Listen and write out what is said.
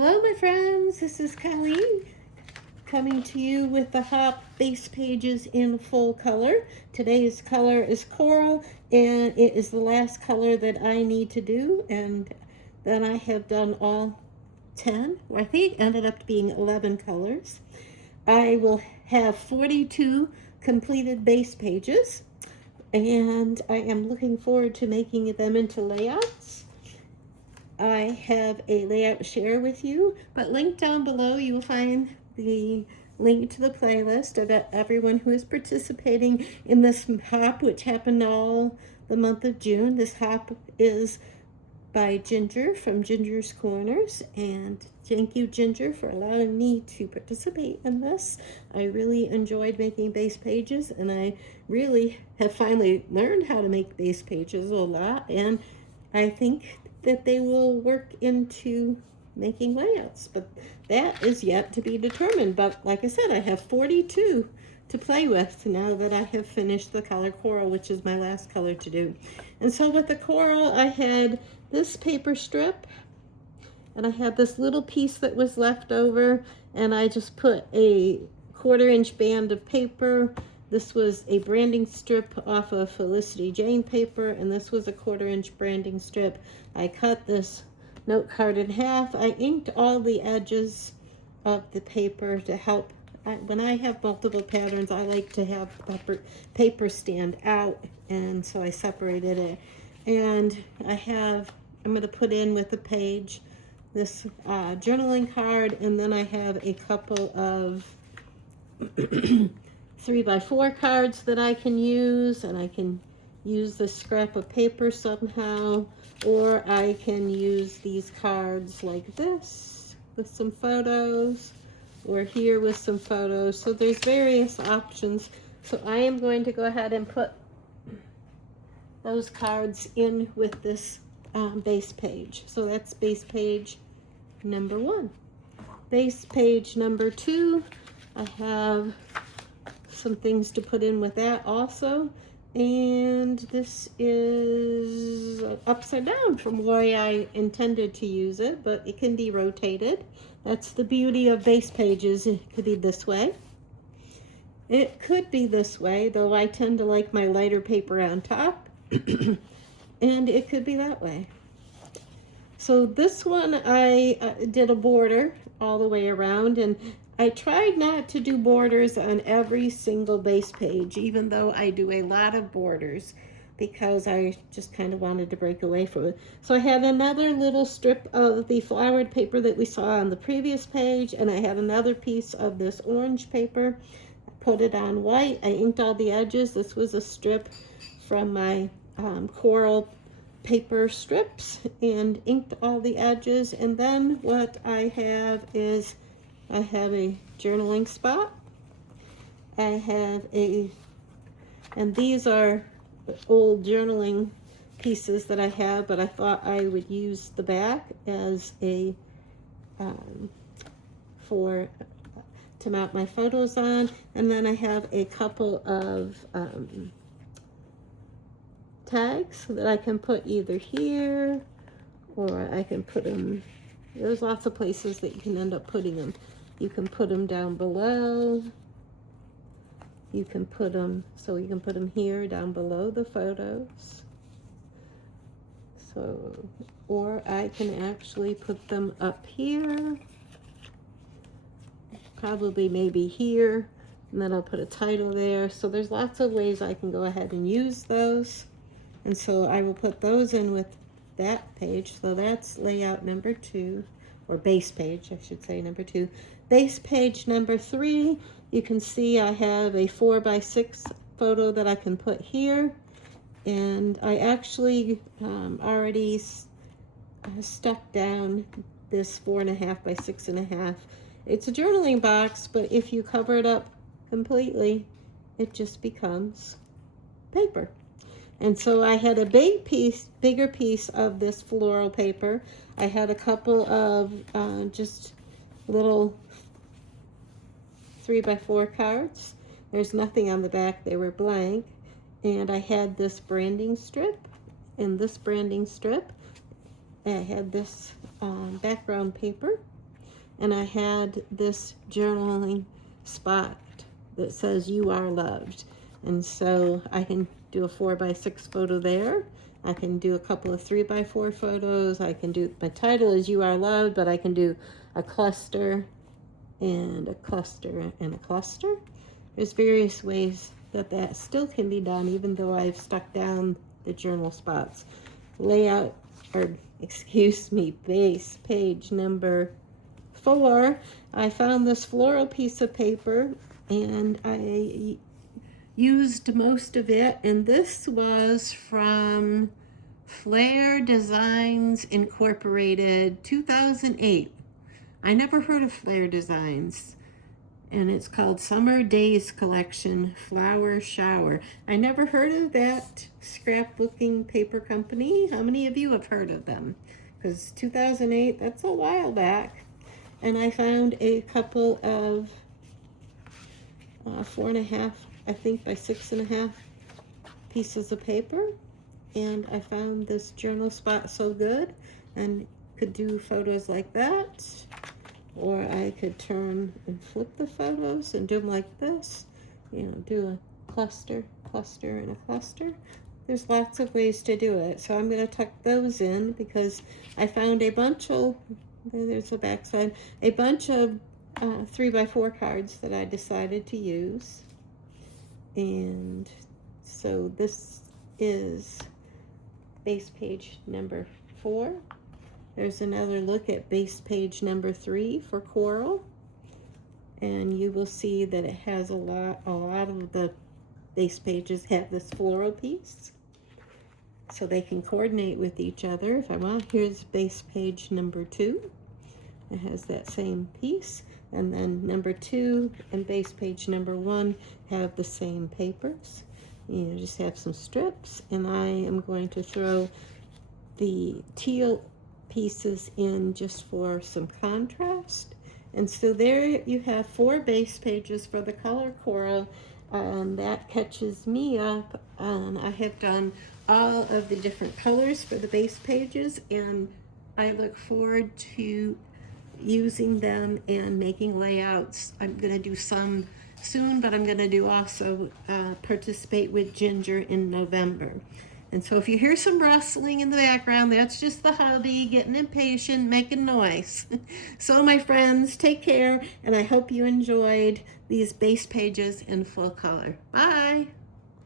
Hello my friends, this is Colleen coming to you with the Hop base pages in full color. Today's color is coral and it is the last color that I need to do, and then I have done all 10, or I think it ended up being 11 colors. I will have 42 completed base pages and I am looking forward to making them into layouts. I have a layout share with you, but linked down below you will find the link to the playlist of everyone who is participating in this hop, which happened all the month of June. This hop is by Ginger from Ginger's Corners, and thank you, Ginger, for allowing me to participate in this. I really enjoyed making base pages, and I really have finally learned how to make base pages a lot, and I think that they will work into making layouts, but that is yet to be determined. But like I said, I have 42 to play with now that I have finished the color coral, which is my last color to do. And so with the coral, I had this paper strip, and I had this little piece that was left over, and I just put a 1/4-inch band of paper. This was a branding strip off of Felicity Jane paper, and this was a 1/4-inch branding strip. I cut this note card in half. I inked all the edges of the paper to help. When I have multiple patterns, I like to have paper stand out, and so I separated it. And I'm going to put in with the page this journaling card, and then I have a couple of 3x4 cards that I can use, and I can use this scrap of paper somehow, or I can use these cards like this with some photos, or here with some photos. So there's various options. So I am going to go ahead and put those cards in with this base page. So that's base page number 1. Base page number 2, I have some things to put in with that also, and this is upside down from the way I intended to use it, but it can be rotated. That's the beauty of base pages. It could be this way, it could be this way, though I tend to like my lighter paper on top, and it could be that way. So this one I did a border all the way around, and I tried not to do borders on every single base page, even though I do a lot of borders, because I just kind of wanted to break away from it. So I had another little strip of the flowered paper that we saw on the previous page, and I had another piece of this orange paper. I put it on white. I inked all the edges. This was a strip from my coral paper strips, and inked all the edges. And then what I have is I have a journaling spot. I have and these are old journaling pieces that I have, but I thought I would use the back as a to mount my photos on. And then I have a couple of tags that I can put either here, or I can put them, there's lots of places that you can end up putting them. You can put them down below. You can put them, so you can put them here down below the photos. So, or I can actually put them up here, probably maybe here, and then I'll put a title there. So there's lots of ways I can go ahead and use those. And so I will put those in with that page. So that's layout number 2, or base page, I should say, number 2. Base page number 3, you can see I have a 4x6 photo that I can put here. And I actually already stuck down this 4.5 by 6.5. It's a journaling box, but if you cover it up completely, it just becomes paper. And so I had a bigger piece of this floral paper. I had a couple of just little 3x4 cards. There's nothing on the back, they were blank. And I had this branding strip, and this branding strip. I had this background paper. and I had this journaling spot that says "You Are Loved," and so I can do a 4x6 photo there. I can do a couple of 3x4 photos. I can do, my title is "You Are Loved," but I can do a cluster and a cluster and a cluster. There's various ways that that still can be done, even though I've stuck down the journal spots. Layout, or excuse me, base page number 4. I found this floral piece of paper and I used most of it, and this was from Flair Designs Incorporated, 2008. I never heard of Flair Designs, and it's called Summer Days Collection Flower Shower. I never heard of that scrapbooking paper company. How many of you have heard of them? Because 2008, that's a while back. And I found a couple of 4.5, I think, by 6.5 pieces of paper, and I found this journal spot so good, and could do photos like that, or I could turn and flip the photos and do them like this, you know, do a cluster, cluster, and a cluster. There's lots of ways to do it, so I'm going to tuck those in because I found a bunch of, there's the back side, a bunch of 3x4 cards that I decided to use. And so this is base page number 4. There's another look at base page number 3 for coral, and you will see that it has a lot of the base pages have this floral piece, so they can coordinate with each other if I want. Here's base page number 2. It has that same piece, and then number 2 and base page number 1 have the same papers. You just have some strips, and I am going to throw the teal pieces in just for some contrast. And so there you have 4 base pages for the color coral, and that catches me up. I have done all of the different colors for the base pages, and I look forward to using them and making layouts. I'm going to do some soon, but I'm going to do also participate with Ginger in November. And so if you hear some rustling in the background, that's just the hubby getting impatient, making noise. So my friends, take care, and I hope you enjoyed these base pages in full color. Bye.